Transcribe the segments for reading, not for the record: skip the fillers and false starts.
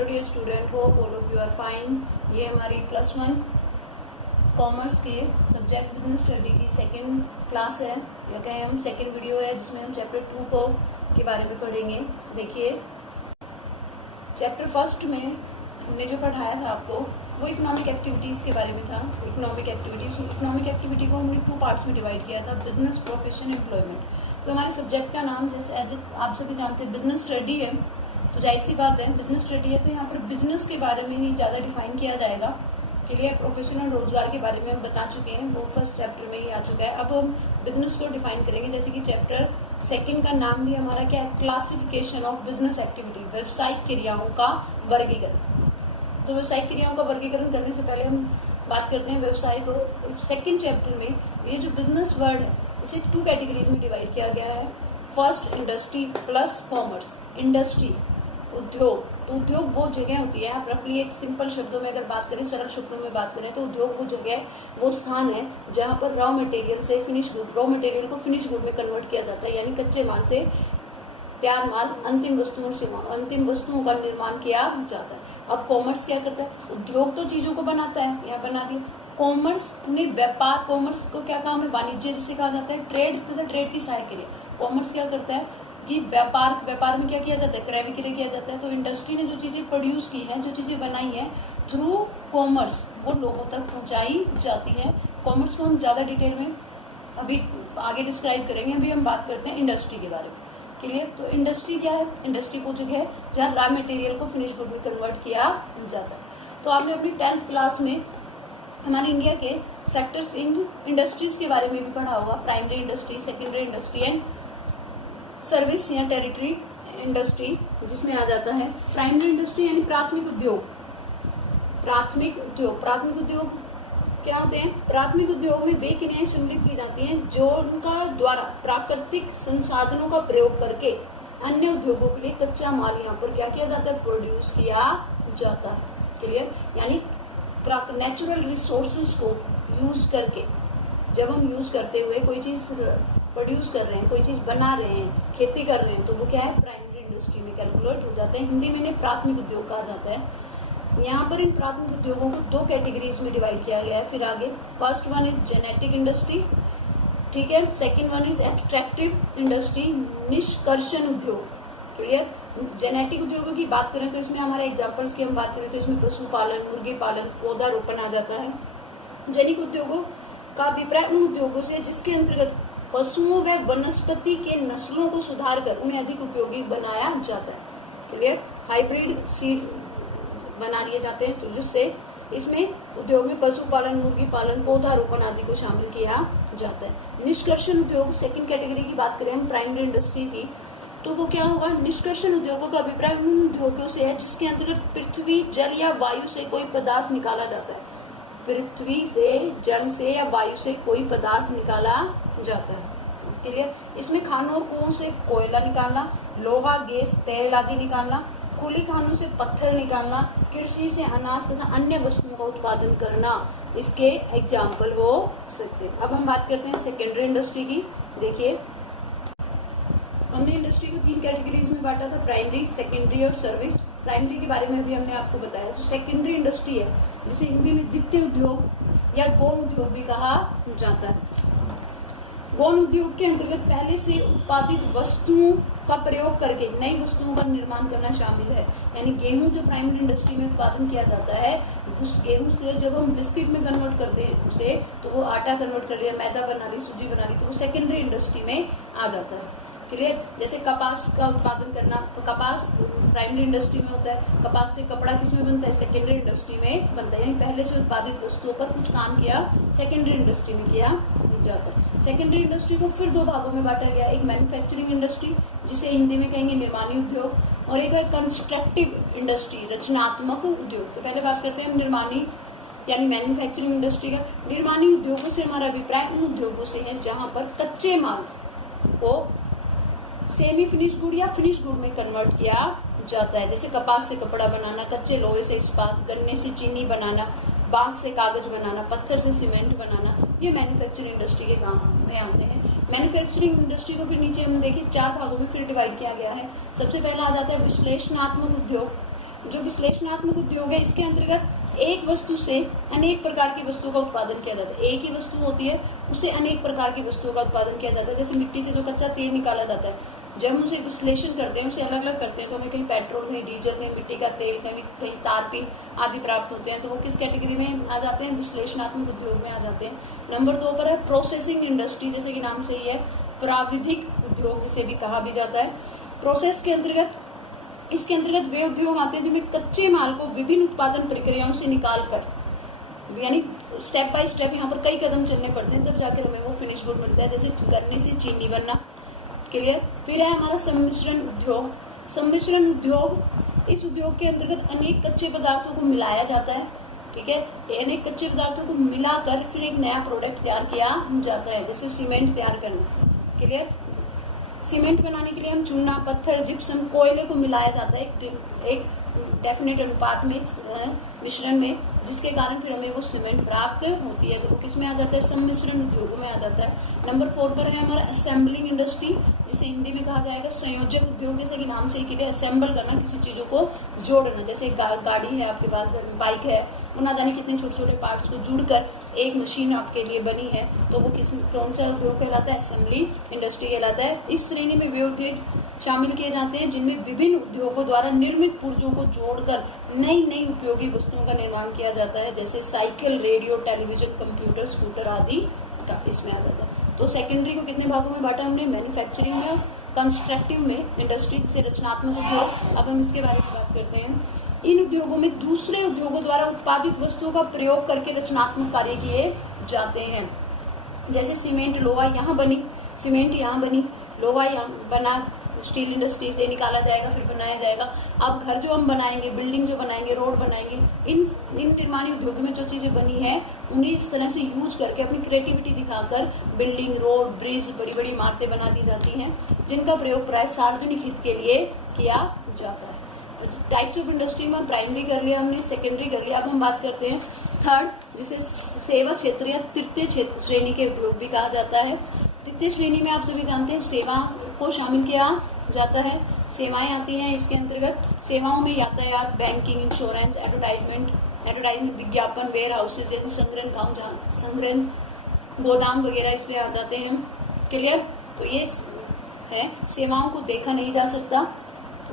Hello dear student, hope all of you are fine. ये हमारी +1 commerce के subject business study की second class है, या कहें हम सेकंड वीडियो है, जिसमें हम चैप्टर 2 को के बारे में पढ़ेंगे। देखिए, चैप्टर फर्स्ट में हमने जो पढ़ाया था आपको वो इकोनॉमिक एक्टिविटीज़ के बारे में था। इकोनॉमिक एक्टिविटी को हमने 2 पार्ट्स में डिवाइड किया था, बिजनेस, प्रोफेशन, एम्प्लॉयमेंट। तो हमारे सब्जेक्ट का नाम जैसे आप सभी जानते हैं बिजनेस स्टडी है, तो जाहिर सी बात है बिजनेस स्टडी है तो यहाँ पर बिजनेस के बारे में ही ज़्यादा डिफाइन किया जाएगा। क्लियर, प्रोफेशन और रोजगार के बारे में हम बता चुके हैं, वो फर्स्ट चैप्टर में ही आ चुका है। अब हम बिजनेस को डिफाइन करेंगे, जैसे कि चैप्टर सेकंड का नाम भी हमारा क्या है, क्लासिफिकेशन ऑफ बिजनेस एक्टिविटी, व्यवसायिक क्रियाओं का वर्गीकरण। तो व्यवसायिक क्रियाओं का वर्गीकरण करने से पहले हम बात करते हैं व्यवसाय को। सेकंड चैप्टर में ये जो बिजनेस वर्ड है इसे 2 कैटेगरीज में डिवाइड किया गया है। First, industry plus commerce. Industry उद्योग, तो उद्योग वो जगह होती है, आप रफली एक सिंपल शब्दों में अगर बात करें, सरल शब्दों में बात करें तो उद्योग वो जगह, वो स्थान है जहाँ पर रॉ मटेरियल से फिनिश गुड, रॉ मटेरियल को फिनिश गुड में कन्वर्ट किया जाता है, यानी कच्चे माल से तैयार माल अंतिम वस्तुओं का निर्माण किया जाता है। अब कॉमर्स क्या करता है, उद्योग तो चीजों को बनाता है, यहाँ बना दिया। कॉमर्स ने व्यापार, कॉमर्स को क्या काम है, वाणिज्य जिसे कहा जाता है, ट्रेड तथा ट्रेड की सहायक क्रिया। कॉमर्स क्या करता है कि व्यापार में क्या किया जाता है, क्रय विक्रय किया जाता है। तो इंडस्ट्री ने जो चीजें प्रोड्यूस की हैं, जो चीजें बनाई हैं, थ्रू कॉमर्स वो लोगों तक पहुंचाई जाती है। कॉमर्स को हम ज्यादा डिटेल में अभी आगे डिस्क्राइब करेंगे। अभी हम बात करते हैं इंडस्ट्री के बारे में। क्लियर, तो इंडस्ट्री क्या है, इंडस्ट्री वो जगह है जहाँ रॉ मटेरियल को फिनिश गुड में कन्वर्ट किया जाता है। तो आपने अपनी 10th क्लास में हमारे इंडिया के सेक्टर्स इन इंडस्ट्रीज के बारे में भी पढ़ा होगा, primary industry, secondary industry and service या टेरिटरी इंडस्ट्री, जिसमें आ जाता है प्राइमरी इंडस्ट्री यानी प्राथमिक उद्योग। प्राथमिक उद्योग क्या होते हैं, प्राथमिक उद्योग में वे क्रियाएं सम्मिलित की जाती हैं जो उनका द्वारा प्राकृतिक संसाधनों का प्रयोग करके अन्य उद्योगों के लिए कच्चा माल यहाँ पर क्या किया जाता है, प्रोड्यूस किया जाता है। क्लियर, यानी नेचुरल रिसोर्सेज को यूज करके, जब हम यूज करते हुए कोई चीज प्रोड्यूस कर रहे हैं, कोई चीज बना रहे हैं, खेती कर रहे हैं, तो वो क्या है, प्राइमरी इंडस्ट्री में कैलकुलेट हो जाते हैं। हिंदी में इन्हें प्राथमिक उद्योग कहा जाता है। यहाँ पर इन प्राथमिक उद्योगों को 2 कैटेगरीज में डिवाइड किया गया है। फिर आगे first one is genetic industry, ठीक है, second one is extractive industry, निष्कर्षण उद्योग। क्लियर, जेनेटिक उद्योगों की बात करें तो इसमें हमारे एग्जाम्पल्स की हम बात करें तो इसमें पशुपालन, मुर्गी पालन, पौधारोपण आ जाता है। जैविक उद्योगों का अभिप्राय उन उद्योगों से जिसके अंतर्गत पशुओं व वनस्पति के नस्लों को सुधार कर उन्हें अधिक उपयोगी बनाया जाता है। क्लियर, हाइब्रिड सीड बना लिए जाते हैं, तो जिससे इसमें उद्योग में पशुपालन, मुर्गी पालन, पौधारोपण आदि को शामिल किया जाता है। निष्कर्षण उद्योग, सेकंड कैटेगरी की बात करें हम प्राइमरी इंडस्ट्री की, तो वो क्या होगा, निष्कर्षण उद्योगों का अभिप्राय उन उद्योगों से है जिसके अंतर्गत पृथ्वी, जल या वायु से कोई पदार्थ निकाला जाता है। पृथ्वी से, जल से या वायु से कोई पदार्थ निकाला जाता है। क्लियर, इसमें खानों और कुओं से कोयला निकालना, लोहा, गैस, तेल आदि निकालना, खुली खानों से पत्थर निकालना, कृषि से अनाज तथा अन्य वस्तुओं का उत्पादन करना इसके एग्जाम्पल हो सकते हैं। अब हम बात करते हैं सेकेंडरी इंडस्ट्री की। देखिए, हमने इंडस्ट्री को 3 कैटेगरीज में बांटा था, प्राइमरी, सेकेंडरी और सर्विस। प्राइमरी के बारे में भी हमने आपको बताया। जो सेकेंडरी इंडस्ट्री है, जिसे हिंदी में द्वितीय उद्योग या गौण उद्योग भी कहा जाता है। गौण उद्योग के अंतर्गत पहले से उत्पादित वस्तुओं का प्रयोग करके नई वस्तुओं का निर्माण करना शामिल है। यानी गेहूं जो प्राइमरी इंडस्ट्री में उत्पादन किया जाता है, उस गेहूं से जब हम बिस्किट में कन्वर्ट करते हैं उसे, तो वो आटा कन्वर्ट कर लिया, मैदा बना ली, सूजी बना ली, तो वो सेकेंडरी इंडस्ट्री में आ जाता है। क्लियर, जैसे कपास का उत्पादन करना, तो कपास प्राइमरी इंडस्ट्री में होता है। कपास से कपड़ा किसमें बनता है, सेकेंडरी इंडस्ट्री में बनता है। यानी पहले से उत्पादित वस्तुओं पर कुछ काम किया सेकेंडरी इंडस्ट्री में किया जाता है। सेकेंडरी इंडस्ट्री को फिर 2 भागों में बांटा गया, एक मैन्युफैक्चरिंग इंडस्ट्री जिसे हिंदी में कहेंगे निर्माणी उद्योग, और एक है कंस्ट्रक्टिव इंडस्ट्री, रचनात्मक उद्योग। तो पहले बात करते हैं निर्माणी यानी मैन्युफैक्चरिंग इंडस्ट्री का। निर्माणी उद्योगों से हमारा अभिप्राय उन उद्योगों से है जहां पर कच्चे माल को सेमी फिनिश गुड या फिनिश गुड में कन्वर्ट किया जाता है। जैसे कपास से कपड़ा बनाना, कच्चे लोहे से इस्पात, गन्ने से चीनी बनाना, बांस से कागज बनाना, पत्थर से सीमेंट बनाना, ये मैन्युफैक्चरिंग इंडस्ट्री के काम में आते हैं। मैन्युफैक्चरिंग इंडस्ट्री को फिर नीचे हम देखिए 4 भागों में फिर डिवाइड किया गया है। सबसे पहला आ जाता है विश्लेषणात्मक उद्योग। जो विश्लेषणात्मक उद्योग है इसके अंतर्गत एक वस्तु से अनेक प्रकार की वस्तुओं का उत्पादन किया जाता है। एक ही वस्तु होती है, उससे अनेक प्रकार की वस्तुओं का उत्पादन किया जाता है। जैसे मिट्टी से जो कच्चा तेल निकाला जाता है, जब हम उसे विश्लेषण करते हैं, उसे अलग अलग करते हैं, तो हमें कहीं पेट्रोल, कहीं डीजल, कहीं मिट्टी का तेल, कहीं तारपीन आदि प्राप्त होते हैं। तो वो किस कैटेगरी में आ जाते हैं? विश्लेषणात्मक उद्योग में आ जाते हैं। नंबर 2 पर है प्रोसेसिंग इंडस्ट्री, जैसे कि नाम से ही है, प्राविधिक उद्योग जिसे भी कहा भी जाता है। प्रोसेस के अंतर्गत, इसके अंतर्गत वे उद्योग आते हैं जिनमें कच्चे माल को विभिन्न उत्पादन प्रक्रियाओं से निकाल कर, यानी स्टेप बाय स्टेप यहाँ पर कई कदम चलने पड़ते हैं, तब जाकर हमें वो फिनिश गुड मिलता है। जैसे गन्ने से चीनी बनना, क्लियर। फिर है हमारा सम्मिश्रण उद्योग। सम्मिश्रण उद्योग, इस उद्योग के अंतर्गत अनेक कच्चे पदार्थों को मिलाया जाता है, ठीक है। अनेक कच्चे पदार्थों को मिलाकर फिर एक नया प्रोडक्ट तैयार किया जाता है, जैसे सीमेंट तैयार करना, क्लियर। सीमेंट बनाने के लिए हम चूना, पत्थर, जिप्सम, कोयले को मिलाया जाता है एक डेफिनेट अनुपात में, मिश्रण में, जिसके कारण फिर हमें वो सीमेंट प्राप्त होती है। तो वो किस में आ जाता है? सम्मिश्रण उद्योगों में आ जाता है। नंबर 4 पर है हमारा असेंबलिंग इंडस्ट्री, जिसे हिंदी में कहा जाएगा संयोजक उद्योग। जैसे कि नाम से ही क्लियर, असेंबल करना, किसी चीजों को जोड़ना। जैसे गाड़ी है आपके पास, बाइक है, वो ना जाने कितने छोटे छोटे पार्ट्स को जुड़कर एक मशीन आपके लिए बनी है, तो वो कौन सा उद्योग कहलाता है? असेंबली इंडस्ट्री कहलाता है। इस श्रेणी में वे उद्योग शामिल किए जाते हैं जिनमें विभिन्न उद्योगों द्वारा निर्मित पुर्जों को जोड़कर नई नई उपयोगी वस्तुओं का निर्माण किया जाता है, जैसे cycle, radio, television, computer, scooter आदि का इसमें आ जाता है। तो सेकेंडरी को कितने भागों में बांटा हमने? मैन्युफैक्चरिंग में, कंस्ट्रक्टिव में, इंडस्ट्री से रचनात्मक उद्योग। अब हम इसके बारे में बात करते हैं। इन उद्योगों में दूसरे उद्योगों द्वारा उत्पादित वस्तुओं का प्रयोग करके रचनात्मक कार्य किए जाते हैं। जैसे सीमेंट, लोहा यहाँ बनी, सीमेंट यहाँ बनी, लोहा यहाँ बना, स्टील इंडस्ट्री से निकाला जाएगा, फिर बनाया जाएगा। अब घर जो हम बनाएंगे, बिल्डिंग जो बनाएंगे, रोड बनाएंगे, इन निर्माणी उद्योगों में जो चीजें बनी है उन्हें इस तरह से यूज करके अपनी क्रिएटिविटी दिखाकर बिल्डिंग, रोड, ब्रिज, बड़ी बड़ी इमारतें बना दी जाती हैं, जिनका प्रयोग प्राय सार्वजनिक हित के लिए किया जाता है। टाइप्स ऑफ इंडस्ट्री में प्राइमरी कर लिया हमने, सेकेंडरी कर लिया। अब हम बात करते हैं थर्ड, जिसे सेवा क्षेत्र या तृतीय क्षेत्र श्रेणी के उद्योग भी कहा जाता है। तृतीय श्रेणी में आप सभी जानते हैं सेवा को शामिल किया जाता है। सेवाएं आती हैं इसके अंतर्गत। सेवाओं में यातायात, बैंकिंग, इंश्योरेंस, एडवर्टाइजमेंट, विज्ञापन, वेयर हाउसेज यानी संग्रहण, गोदाम वगैरह इसमें आ जाते हैं, क्लियर। तो ये है, सेवाओं को देखा नहीं जा सकता,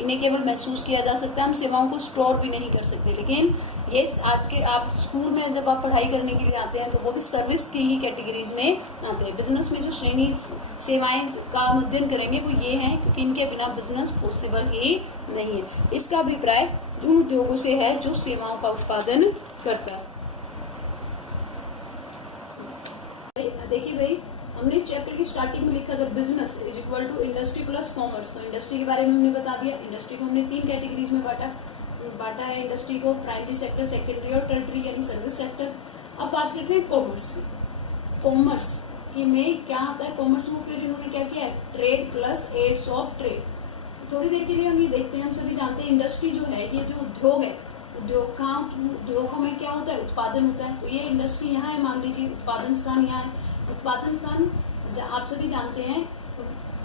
इन्हें केवल महसूस किया जा सकता है। हम सेवाओं को स्टोर भी नहीं कर सकते, लेकिन ये आज के आप स्कूल में जब आप पढ़ाई करने के लिए आते हैं तो वो भी सर्विस की ही कैटेगरीज में आते हैं। बिजनेस में जो श्रेणी सेवाएं का अध्ययन करेंगे वो ये हैं, क्योंकि इनके बिना बिजनेस पॉसिबल ही नहीं है। इसका अभिप्राय उन उद्योगों से है जो सेवाओं का उत्पादन करता है। देखिए भाई, हमने इस चैप्टर की स्टार्टिंग में लिखा था business is equal to industry plus commerce. तो इंडस्ट्री के बारे में हमने बता दिया। इंडस्ट्री को हमने 3 कैटेगरीज में बांटा है इंडस्ट्री को, प्राइमरी सेक्टर, सेकेंडरी और टर्टरी यानी सर्विस सेक्टर। अब बात करते हैं कॉमर्स की। कॉमर्स की में क्या आता है? कॉमर्स में फिर इन्होंने क्या किया है? Trade plus aids of trade. थोड़ी देर के लिए हम ये देखते हैं, हम सभी जानते हैं इंडस्ट्री जो है, ये जो उद्योग है, उद्योगों में क्या होता है? उत्पादन होता है। तो ये इंडस्ट्री यहाँ है, मान लीजिए उत्पादन स्थान यहाँ है। उत्पादन स्थान आप सभी जानते हैं,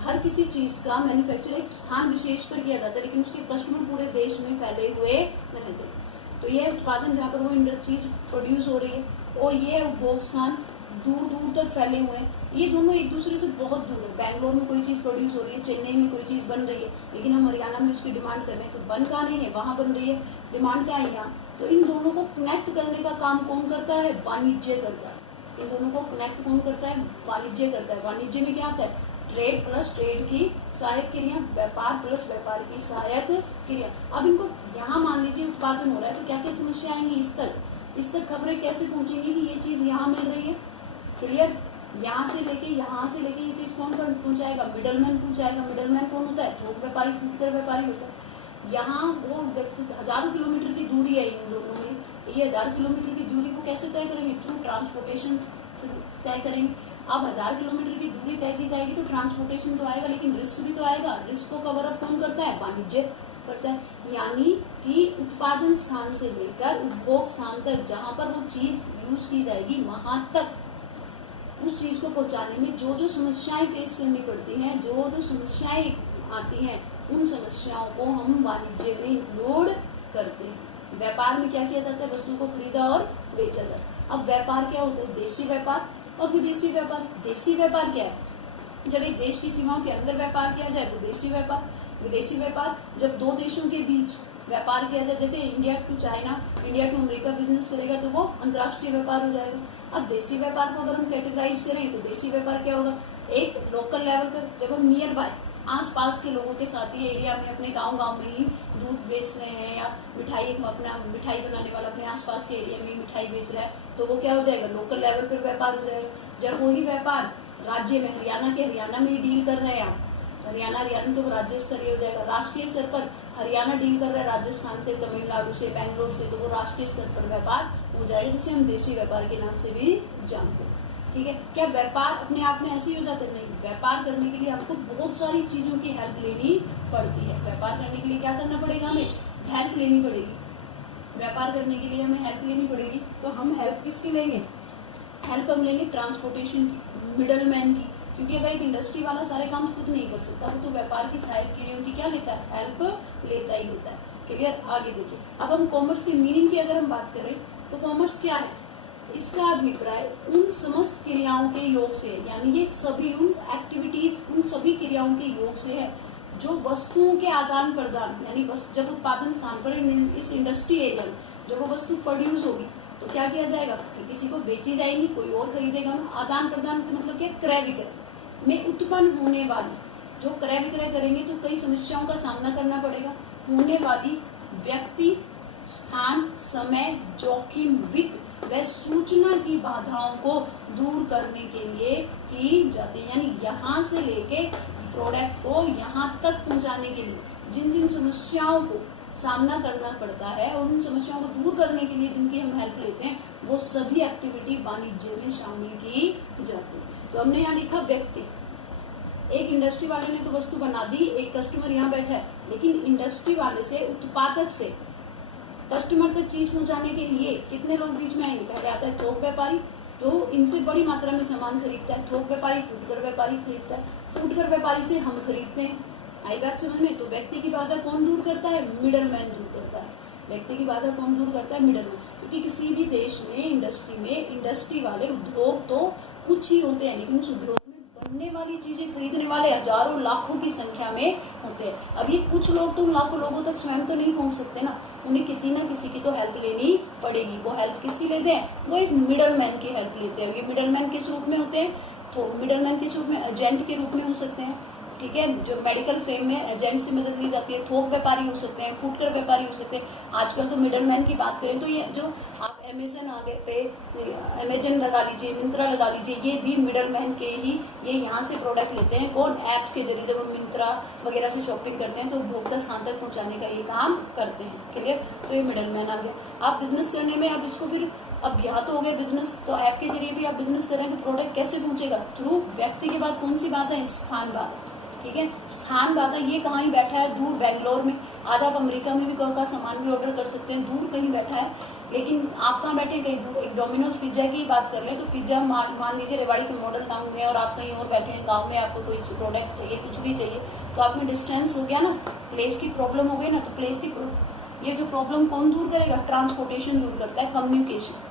हर किसी चीज का मैन्युफैक्चर एक स्थान विशेष पर किया जाता है, लेकिन उसके कस्टमर पूरे देश में फैले हुए रहते हैं। तो ये उत्पादन जहाँ पर वो चीज प्रोड्यूस हो रही है, और ये उपभोग स्थान दूर दूर तक फैले हुए हैं। ये दोनों एक दूसरे से बहुत दूर है। बैंगलोर में कोई चीज प्रोड्यूस हो रही है, चेन्नई में कोई चीज बन रही है, लेकिन हम हरियाणा में उसकी डिमांड कर रहे हैं, तो बन कहाँ नहीं है, वहां बन रही है, डिमांड कहाँ है, यहाँ। तो इन दोनों को कनेक्ट करने का काम कौन करता है? वाणिज्य करता है। इन दोनों को कनेक्ट कौन करता है? वाणिज्य करता है। वाणिज्य में क्या आता है? ट्रेड प्लस ट्रेड की सहायक क्रिया, व्यापार प्लस व्यापार की सहायक क्रिया। अब इनको यहाँ मान लीजिए उत्पादन हो रहा है, तो क्या क्या समस्या आएंगी? इस तक खबरें कैसे पहुंचेंगी कि ये चीज यहाँ मिल रही है, क्लियर। यहाँ से लेके ये चीज कौन पहुंचाएगा? मिडलमैन पहुंचाएगा। मिडलमैन कौन होता है? थोक व्यापारी, फुटकर व्यापारी होता है। यहाँ वो व्यक्ति हजारों किलोमीटर की दूरी है इन दोनों में, ये 1000 किलोमीटर की दूरी को कैसे तय करेंगे? थ्रू ट्रांसपोर्टेशन तय करेंगे। अब 1000 किलोमीटर की दूरी तय की जाएगी तो ट्रांसपोर्टेशन तो आएगा, लेकिन रिस्क भी तो आएगा। रिस्क को कवर अप कौन करता है? वाणिज्य करता है। यानी कि उत्पादन स्थान से लेकर उपभोग स्थान तक, जहां पर वो चीज यूज की जाएगी, वहां तक उस चीज को पहुंचाने में जो जो समस्याएं फेस करनी पड़ती हैं, जो जो समस्याएं आती हैं, उन समस्याओं को हम वाणिज्य में इंक्लूड करते व्यापार में क्या किया जाता है, वस्तुओं को खरीदा और बेचा जाता है। अब व्यापार क्या होता है, देशी व्यापार और विदेशी व्यापार। देशी व्यापार क्या है, जब एक देश की सीमाओं के अंदर व्यापार किया जाए वो देशी व्यापार। विदेशी व्यापार जब दो देशों के बीच व्यापार किया जाए, जैसे India to China, India to America business करेगा तो वो अंतर्राष्ट्रीय व्यापार हो जाएगा। अब देशी व्यापार को अगर हम कैटेगराइज करें तो देशी व्यापार क्या होगा, एक लोकल लेवल पर जब हम नियर बाय आसपास के लोगों के साथ ही एरिया में अपने गांव में ही दूध बेच रहे हैं या मिठाई, एक अपना मिठाई बनाने वाला अपने आसपास के एरिया में ही मिठाई बेच रहा है तो वो क्या हो जाएगा, लोकल लेवल पर व्यापार हो जाएगा। जब वही व्यापार राज्य में हरियाणा में ही डील कर रहे हैं आप, हरियाणा तो वो राज्य स्तरीय हो जाएगा। राष्ट्रीय स्तर पर हरियाणा डील कर रहा है राजस्थान से, तमिलनाडु से, बैंगलोर से, तो वो राष्ट्रीय स्तर पर व्यापार हो जाएगा, जिसे हम देशी व्यापार के नाम से भी जानते हैं। ठीक है, क्या व्यापार अपने आप में ऐसे ही हो जाता है? नहीं, व्यापार करने के लिए आपको बहुत सारी चीजों की हेल्प लेनी पड़ती है। व्यापार करने के लिए क्या करना पड़ेगा, हमें हेल्प लेनी पड़ेगी। व्यापार करने के लिए हमें हेल्प लेनी पड़ेगी, तो हम हेल्प किसकी लेंगे, हेल्प हम लेंगे ट्रांसपोर्टेशन की, मिडल मैन की, क्योंकि अगर एक इंडस्ट्री वाला सारे काम खुद नहीं कर सकता वो तो व्यापार की सहायक क्रियाओं की क्या लेता है, हेल्प लेता ही लेता है। क्लियर, आगे देखिए। अब हम कॉमर्स की मीनिंग की अगर हम बात करें तो कॉमर्स क्या है, इसका अभिप्राय उन समस्त क्रियाओं के योग से है, यानी ये सभी उन एक्टिविटीज, उन सभी क्रियाओं के योग से है जो वस्तुओं के आदान प्रदान, यानी जब उत्पादन स्थान पर इस इंडस्ट्री एरिया में जब वो वस्तु प्रोड्यूस होगी तो क्या किया जाएगा, किसी को बेची जाएगी, कोई और खरीदेगा ना। आदान प्रदान का मतलब क्या, क्रय विक्रय में उत्पन्न होने वाली, जो क्रय विक्रय करेंगे तो कई समस्याओं का सामना करना पड़ेगा। होने वाली व्यक्ति, स्थान, समय, जोखिम, वित्त व सूचना की बाधाओं को दूर करने के लिए की जाती है, यानी यहाँ से लेके प्रोडक्ट को यहाँ तक पहुँचाने के लिए जिन जिन समस्याओं को सामना करना पड़ता है और उन समस्याओं को दूर करने के लिए जिनकी हम हेल्प लेते हैं वो सभी एक्टिविटी वाणिज्य में शामिल की जाती है। तो हमने यहाँ लिखा व्यक्ति, एक इंडस्ट्री वाले ने तो वस्तु बना दी, एक कस्टमर यहाँ बैठा है, लेकिन इंडस्ट्री वाले से, उत्पादक से कस्टमर तक चीज पहुंचाने के लिए कितने लोग बीच में आएंगे, पहले आता है थोक व्यापारी जो इनसे बड़ी मात्रा में सामान खरीदता है, थोक व्यापारी फुटकर व्यापारी खरीदता है, फुटकर व्यापारी से हम खरीदते हैं। आई बात समझ में? तो व्यक्ति की बाधा कौन दूर करता है, मिडल मैन दूर करता है। व्यक्ति की बाधा कौन दूर करता है, मिडल मैन, क्योंकि किसी भी देश में इंडस्ट्री वाले उद्योग तो कुछ ही होते हैं, लेकिन उस उद्योग में बनने वाली चीजें खरीदने वाले हजारों लाखों की संख्या में होते हैं। अब ये कुछ लोग तो लाखों लोगों तक स्वयं तो नहीं पहुंच सकते ना, उन्हें किसी ना किसी की तो हेल्प लेनी पड़ेगी। वो हेल्प किसकी लेते हैं, वो इस मिडल मैन की हेल्प लेते हैं। ये मिडल मैन किस रूप में होते हैं, तो मिडल मैन किस रूप में, एजेंट के रूप में हो सकते हैं। ठीक है, जो मेडिकल फेम में एजेंट से मदद ली जाती है, थोक व्यापारी हो सकते हैं, फुटकर व्यापारी हो सकते हैं। आजकल तो मिडल मैन की बात करें तो ये जो आप अमेजन आगे पे अमेजन लगा लीजिए, मिंत्रा लगा लीजिए, ये भी मिडल मैन के ही, ये यहाँ से प्रोडक्ट लेते हैं। कौन, ऐप्स के जरिए। जब हम मिंत्रा वगैरह से शॉपिंग करते हैं तो उपभोक्ता स्थान तक पहुँचाने का ये काम करते हैं। क्लियर, तो ये मिडल मैन आ गया। आप बिजनेस करने में अब इसको फिर, अब यहाँ तो हो गया बिजनेस, तो ऐप के जरिए भी आप बिजनेस करें तो प्रोडक्ट कैसे पहुंचेगा, थ्रू व्यक्ति के बाद कौन सी बात है, स्थान बाधा। ठीक है, स्थान बाधा, ये कहाँ ही बैठा है, दूर बैंगलोर में। आज आप अमेरिका में भी का सामान भी ऑर्डर कर सकते हैं, दूर कहीं बैठा है, लेकिन आप कहाँ बैठे, कहीं दूर। एक डोमिनोज पिज्जा की बात कर ले तो पिज्जा मान लीजिए रेवाड़ी के मॉडल टाउन में, और आप कहीं और बैठे हैं गाँव में, आपको कोई प्रोडक्ट चाहिए, कुछ भी चाहिए, तो आप में डिस्टेंस हो गया ना, प्लेस की प्रॉब्लम हो गई ना, तो प्लेस की ये जो प्रॉब्लम कौन दूर करेगा, ट्रांसपोर्टेशन दूर करता है, कम्युनिकेशन।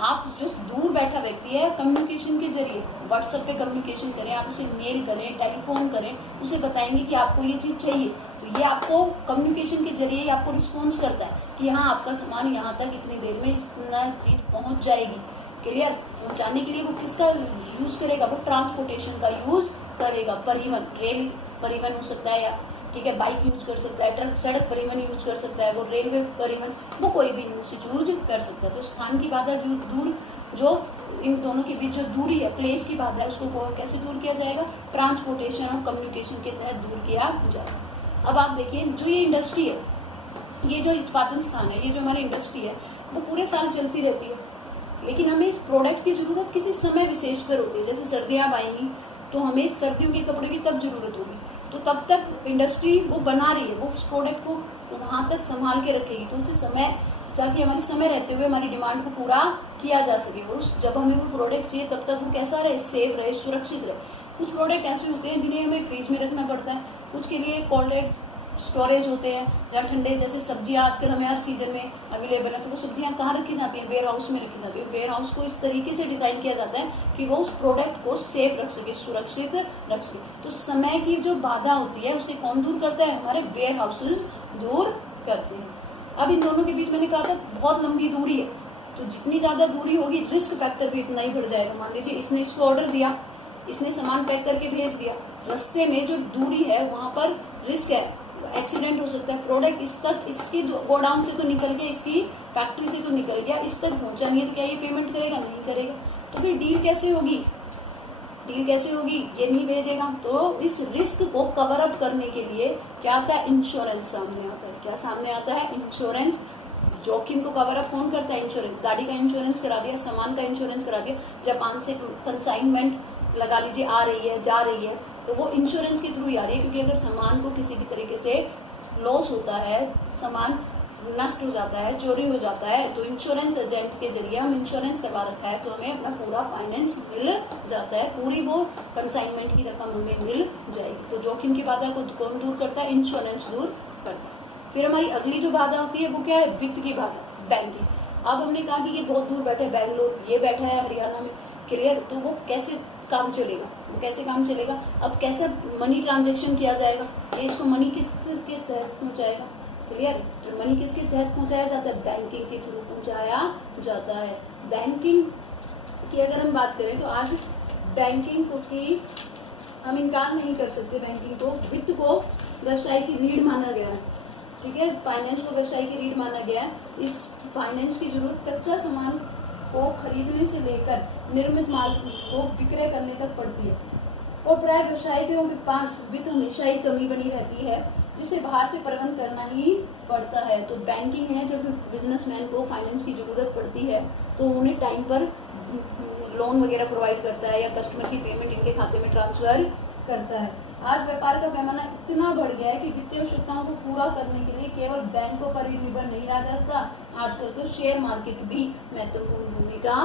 आप जो दूर बैठा व्यक्ति है, कम्युनिकेशन के जरिए व्हाट्सएप पे कम्युनिकेशन करें, आप उसे मेल करें, टेलीफोन करें, उसे बताएंगे कि आपको ये चीज चाहिए, तो ये आपको कम्युनिकेशन के जरिए आपको रिस्पॉन्स करता है कि हाँ आपका सामान यहाँ तक इतनी देर में इतना चीज पहुंच जाएगी। क्लियर, पहुंचाने के लिए वो किसका यूज करेगा, वो ट्रांसपोर्टेशन का यूज करेगा। परिवहन, रेल परिवहन हो सकता है, या ठीक है बाइक यूज कर सकता है, ट्रक, सड़क परिवहन यूज कर सकता है, वो रेलवे परिवहन, वो कोई भी यूज कर सकता है। तो स्थान की बाधा दूर, जो इन दोनों के बीच जो दूरी है, प्लेस की बाधा है, उसको कैसे दूर किया जाएगा, ट्रांसपोर्टेशन और कम्युनिकेशन के तहत दूर किया जाएगा। अब आप देखिए, जो ये इंडस्ट्री है, ये जो उत्पादन स्थान है, ये जो हमारी इंडस्ट्री है, वो पूरे साल चलती रहती है, लेकिन हमें इस प्रोडक्ट की जरूरत किसी समय विशेष पर होती है। जैसे सर्दियां आएंगी तो हमें सर्दियों के कपड़े की तब जरूरत होगी, तो तब तक इंडस्ट्री वो बना रही है, वो उस प्रोडक्ट को वहां तक संभाल के रखेगी, तो उसे समय, ताकि हमारी समय रहते हुए हमारी डिमांड को पूरा किया जा सके। और उस जब हमें वो प्रोडक्ट चाहिए तब तक वो कैसा रहे, सेफ रहे, सुरक्षित रहे। कुछ प्रोडक्ट ऐसे होते हैं जिन्हें हमें फ्रीज में रखना पड़ता है, कुछ के लिए कोल्ड स्टोरेज होते हैं, जहाँ ठंडे, जैसे सब्जियां आजकल हमें हर सीजन में अवेलेबल है, तो वो सब्जियां कहाँ रखी जाती हैं? वेयर हाउस में रखी जाती है। वेयर हाउस को इस तरीके से डिजाइन किया जाता है कि वो उस प्रोडक्ट को सेफ रख सके, सुरक्षित रख सके। तो समय की जो बाधा होती है उसे कौन दूर करता है? हमारे वेयर हाउसेज दूर करते हैं। अब इन दोनों के बीच मैंने कहा था बहुत लंबी दूरी है, तो जितनी ज्यादा दूरी होगी रिस्क फैक्टर भी इतना ही बढ़ जाएगा। मान लीजिए इसने इसको ऑर्डर दिया, इसने सामान पैक करके भेज दिया, रास्ते में जो दूरी है वहां पर रिस्क है, एक्सीडेंट हो सकता है, प्रोडक्ट इस तक, इसकी गोडाउन से तो निकल गया, इसकी फैक्ट्री से तो निकल गया, इस तक पहुंचा नहीं है, तो क्या ये पेमेंट करेगा? नहीं करेगा। तो फिर डील कैसे होगी? डील कैसे होगी? ये नहीं भेजेगा। तो इस रिस्क को कवर अप करने के लिए क्या आता है? इंश्योरेंस सामने आता है। क्या सामने आता है? इंश्योरेंस। जोखिम को कवर अप कौन करता है? इंश्योरेंस। गाड़ी का इंश्योरेंस करा दिया, सामान का इंश्योरेंस करा दिया, जापान से कंसाइनमेंट लगा लीजिए आ रही है, जा रही है, तो वो इंश्योरेंस के थ्रू ही आ रही है, क्योंकि अगर सामान को किसी भी तरीके से लॉस होता है, सामान नष्ट हो जाता है, चोरी हो जाता है, तो इंश्योरेंस एजेंट के जरिए हम इंश्योरेंस करवा रखा है, तो हमें अपना पूरा फाइनेंस मिल जाता है, पूरी वो कंसाइनमेंट की रकम हमें मिल जाएगी। तो जोखिम की बाधा को कौन दूर करता है? इंश्योरेंस दूर करता है। फिर हमारी अगली जो बाधा होती है वो क्या है? वित्त की बाधा, बैंकिंग। अब हमने कहा कि ये बहुत दूर बैठा है, बैंगलोर, ये बैठा है हरियाणा में, क्लियर, तो वो कैसे काम चलेगा? वो कैसे काम चलेगा? अब कैसे मनी ट्रांजेक्शन किया जाएगा? ये इसको मनी किसके तहत पहुंचाएगा? क्लियर, मनी किसके तहत पहुंचाया जाता है? बैंकिंग के थ्रू पहुंचाया जाता है। बैंकिंग की अगर हम बात करें तो आज बैंकिंग को की हम इनकार नहीं कर सकते। बैंकिंग को, वित्त को व्यवसाय की रीढ़ माना गया है, ठीक है, फाइनेंस को व्यवसाय की रीढ़ माना गया है। इस फाइनेंस की जरूरत कच्चा सामान को खरीदने से लेकर निर्मित माल को विक्रय करने तक पड़ती है, और प्राय व्यवसायियों के पास वित्त हमेशा ही कमी बनी रहती है, जिसे बाहर से प्रबंध करना ही पड़ता है। तो बैंकिंग है, जब बिजनेसमैन को फाइनेंस की जरूरत पड़ती है तो उन्हें टाइम पर लोन वगैरह प्रोवाइड करता है, या कस्टमर की पेमेंट इनके खाते में ट्रांसफर करता है। आज व्यापार का पैमाना इतना बढ़ गया है कि वित्तीय आवश्यकताओं को पूरा करने के लिए केवल बैंकों पर ही निर्भर नहीं रहा जाता। आजकल तो शेयर मार्केट भी महत्वपूर्ण भूमिका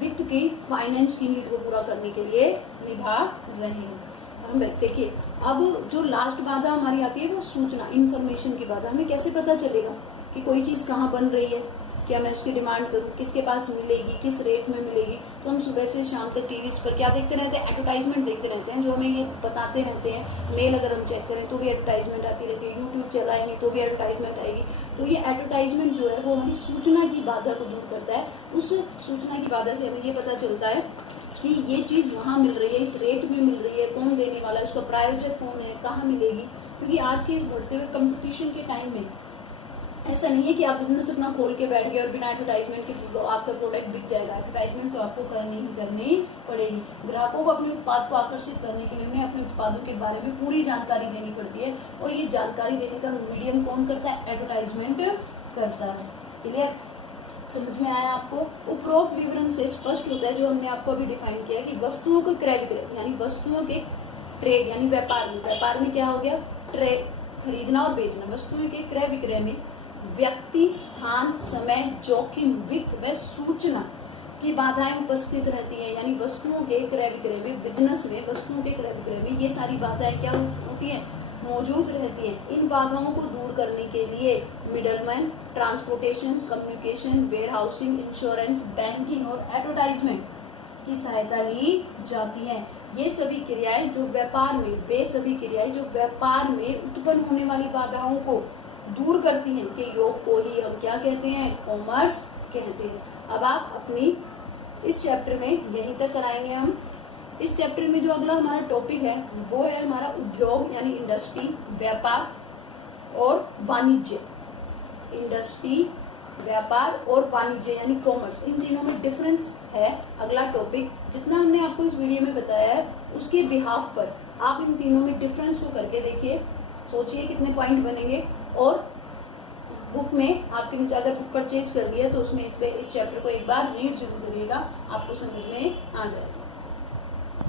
वित्त की, फाइनेंस की नीड को पूरा करने के लिए निभा रहे हैं। हम देखिए, अब जो लास्ट बाधा हमारी आती है वो सूचना, इंफॉर्मेशन की बाधा। हमें कैसे पता चलेगा कि कोई चीज कहाँ बन रही है, क्या मैं उसकी डिमांड करूँ, किसके पास मिलेगी, किस रेट में मिलेगी? तो हम सुबह से शाम तक टीवी पर क्या देखते रहते हैं? एडवर्टाइजमेंट देखते रहते हैं, जो हमें ये बताते रहते हैं। मेल अगर हम चेक करें तो भी एडवर्टाइजमेंट आती रहती है, यूट्यूब चलाएंगे तो भी एडवर्टाइजमेंट आएगी। तो ये एडवर्टाइजमेंट जो है वो हमारी सूचना की बाधा को दूर करता है। उस सूचना की बाधा से हमें ये पता चलता है कि ये चीज वहाँ मिल रही है, इस रेट में मिल रही है, कौन देने वाला है, उसका प्रायोजक कौन है, कहाँ मिलेगी। क्योंकि आज के इस बढ़ते हुए कंपटीशन के टाइम में ऐसा नहीं है कि आप बिजनेस अपना खोल के बैठ गए और बिना एडवर्टाइजमेंट के आपका प्रोडक्ट बिक जाएगा। एडवर्टाइजमेंट तो आपको करनी पड़ेगी। ग्राहकों को अपने उत्पाद को आकर्षित करने के लिए उन्हें अपने उत्पादों के बारे में पूरी जानकारी देनी पड़ती है, और ये जानकारी देने का मीडियम कौन करता है? एडवर्टाइजमेंट करता है। क्लियर, समझ में आया आपको? उपरोक्त विवरण से स्पष्ट होता है, जो हमने आपको अभी डिफाइन किया, कि वस्तुओं को क्रय विक्रय यानी वस्तुओं के ट्रेड यानी व्यापार में क्या हो गया? ट्रेड, खरीदना और बेचना। वस्तुओं के क्रय विक्रय में व्यक्ति, स्थान, समय, जोखिम, वित्त व सूचना की बाधाएं उपस्थित रहती हैं। यानी वस्तुओं के क्रय विक्रय में, बिजनेस में वस्तुओं के क्रय विक्रय में ये सारी बाधाएं क्या होती हैं? मौजूद रहती हैं। इन बाधाओं को दूर करने के लिए middleman, transportation, communication, warehousing, insurance, banking और एडवर्टाइजमेंट की सहायता ली जाती है। ये सभी क्रियाएं जो व्यापार में उत्पन्न होने वाली बाधाओं को दूर करती हैं, कि योग को ही हम क्या कहते हैं? कॉमर्स कहते हैं। अब आप अपनी इस चैप्टर में यहीं तक कराएंगे हम। इस चैप्टर में जो अगला हमारा टॉपिक है वो है हमारा उद्योग यानी इंडस्ट्री, व्यापार और वाणिज्य। इंडस्ट्री, व्यापार और वाणिज्य यानी कॉमर्स, इन तीनों में डिफरेंस है अगला टॉपिक। जितना हमने आपको इस वीडियो में बताया है उसके बिहाफ पर आप इन तीनों में डिफरेंस को करके देखिए, सोचिए कितने पॉइंट बनेंगे। और बुक में आपके नीचे अगर बुक परचेज कर लिया तो उसमें इस चैप्टर को एक बार रीड जरूर करिएगा, आपको समझ में आ जाएगा।